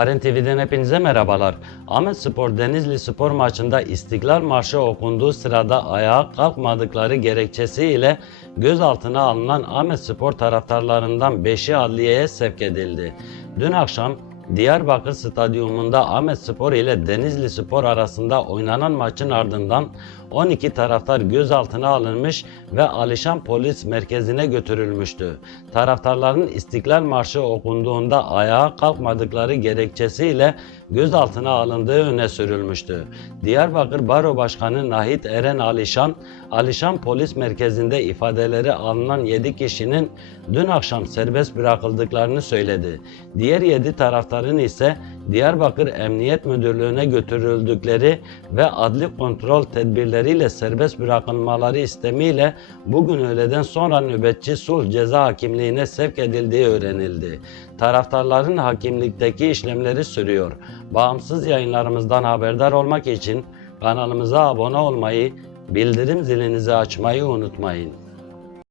Aren TV'den hepinize merhabalar. Ahmet Spor Denizli Spor maçında İstiklal Marşı okunduğu sırada ayağa kalkmadıkları gerekçesiyle gözaltına alınan Ahmet Spor taraftarlarından 5'i adliyeye sevk edildi. Dün akşam Diyarbakır Stadyumunda Ahmet Spor ile Denizli Spor arasında oynanan maçın ardından 12 taraftar gözaltına alınmış ve Alişan Polis Merkezi'ne götürülmüştü. Taraftarların İstiklal Marşı okunduğunda ayağa kalkmadıkları gerekçesiyle gözaltına alındığı öne sürülmüştü. Diyarbakır Baro Başkanı Nahit Eren Alişan, Alişan Polis Merkezi'nde ifadeleri alınan 7 kişinin dün akşam serbest bırakıldıklarını söyledi. Diğer 7 taraftarın ise Diyarbakır Emniyet Müdürlüğü'ne götürüldükleri ve adli kontrol tedbirleriyle serbest bırakılmaları istemiyle bugün öğleden sonra nöbetçi sulh ceza hakimliğine sevk edildiği öğrenildi. Taraftarların hakimlikteki işlemleri sürüyor. Bağımsız yayınlarımızdan haberdar olmak için kanalımıza abone olmayı, bildirim zilinizi açmayı unutmayın.